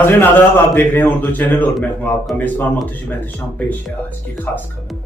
नाज़रीन आदाब, आप देख रहे हैं उर्दू चैनल और मैं हूं आपका मेजबान मोहतशिम एहतशाम। पेश है आज की खास खबर।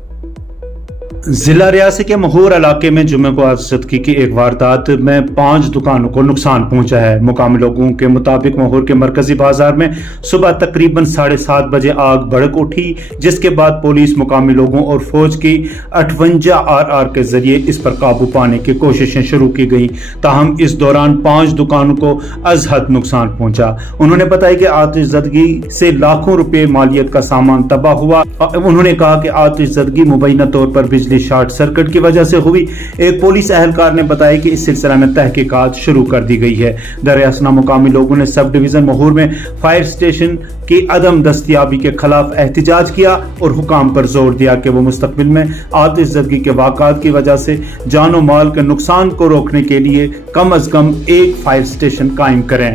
जिला रियासी के महूर इलाके में जुम्मे को आज सदकी की एक वारदात में 5 दुकानों को नुकसान पहुंचा है। मुकामी लोगों के मुताबिक महूर के मरकजी बाजार में सुबह तकरीबन 7:30 बजे आग भड़क उठी, जिसके बाद पुलिस, मुकामी लोगों और फौज की 58 RR के जरिए इस पर काबू पाने की कोशिशें शुरू की गई। ताहम इस दौरान 5 दुकानों को अजहद नुकसान पहुंचा। उन्होंने बताया कि आतिशज़दगी से लाखों रुपए मालियत का सामान तबाह हुआ। उन्होंने कहा कि आतिशज़दगी मुबैना तौर पर बिजली शॉर्ट सर्किट की वजह से हुई। एक पुलिस एहलकार ने बताया कि इस सिलसिले में तहकीकात शुरू कर दी गई है। दरअसल मुकामी लोगों ने सब डिवीजन महूर में फायर स्टेशन की अदम दस्तयाबी के खिलाफ एहतजाज किया और हुकाम पर जोर दिया कि वो मुस्तकबिल में आतिशज़दगी के वाक़ात की वजह से जानो माल के नुकसान को रोकने के लिए कम अज कम एक फायर स्टेशन कायम करें।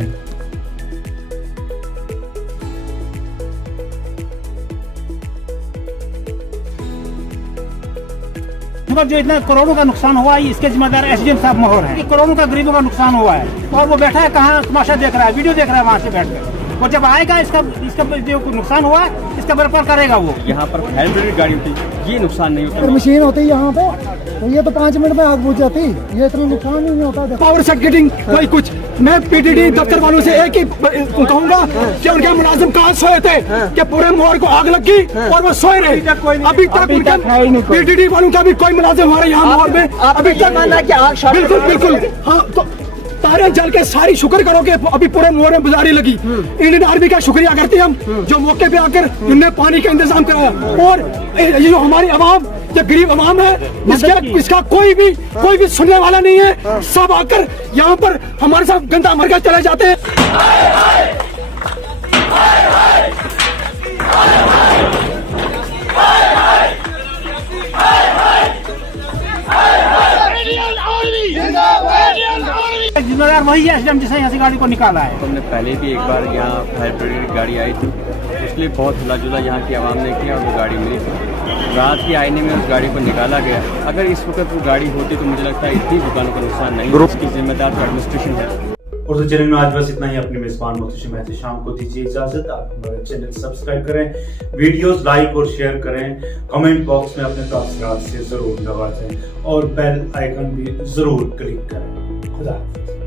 जो इतना करोड़ों का नुकसान हुआ है, इसके जिम्मेदार SDM साहब महूर हैं। करोड़ों का गरीबों का नुकसान हुआ है और वो बैठा है कहाँ, तमाशा देख रहा है, वीडियो देख रहा है वहाँ से बैठकर। वो जब आएगा इसका जो नुकसान हुआ है इसका भरपाई करेगा वो। यहाँ पर फायर ब्रिगेड गाड़ी होती, ये नुकसान नहीं होता। मशीन होती है यहाँ पे, तो ये तो 5 मिनट में आग बुझ जाती, ये इतना नुकसान नहीं होता। पावर सर्किटिंग कोई कुछ, मैं PTD दफ्तर वालों से एक ही कहूँगा कि उनके मुलाजिम कहाँ सोए थे कि पूरे मोहर को आग लगी और वो सोए रहे। अभी तक उनके PTD वालों का भी कोई मुलाजिम हमारे यहाँ मोहर में अभी तक बिल्कुल बिल्कुल हाँ, तो तारे जल के सारी शुक्र करो कि अभी पूरे मोहर में गुजारी लगी। इंडियन आर्मी का शुक्रिया करते हैं हम, जो मौके पे आकर उनने पानी का इंतजाम कराया। और ये जो हमारी आवाम, जो गरीब आवाम है, इसका कोई भी सुनने वाला नहीं है। सब आकर यहाँ पर हमारे साथ गंदा मर कर चले जाते हैं। जिम्मेदार वही है SDM जिसने यहाँ से गाड़ी को निकाला है। हमने पहले भी एक बार यहाँ फायर ब्रिगेड की गाड़ी आई थी, इसलिए बहुत हिला जुला यहाँ की आवाम ने किया और वो गाड़ी मिली थी। रात के आईने में उस गाड़ी को निकाला गया। अगर इस वक्त वो गाड़ी होती तो मुझे लगता है इतनी दुकानों का नुकसान नहीं है। इसकी जिम्मेदार तो एडमिनिस्ट्रेशन है। उर्दू चैनल में आज बस इतना ही। अपने मेजबान मोहतशिम एहतशाम को दीजिए इजाजत। आप हमारे चैनल सब्सक्राइब करें, वीडियोस लाइक और शेयर करें, कमेंट बॉक्स में अपने तासरात से जरूर नवाजें और बेल आइकन भी जरूर क्लिक करें। खुदा हाफिज़।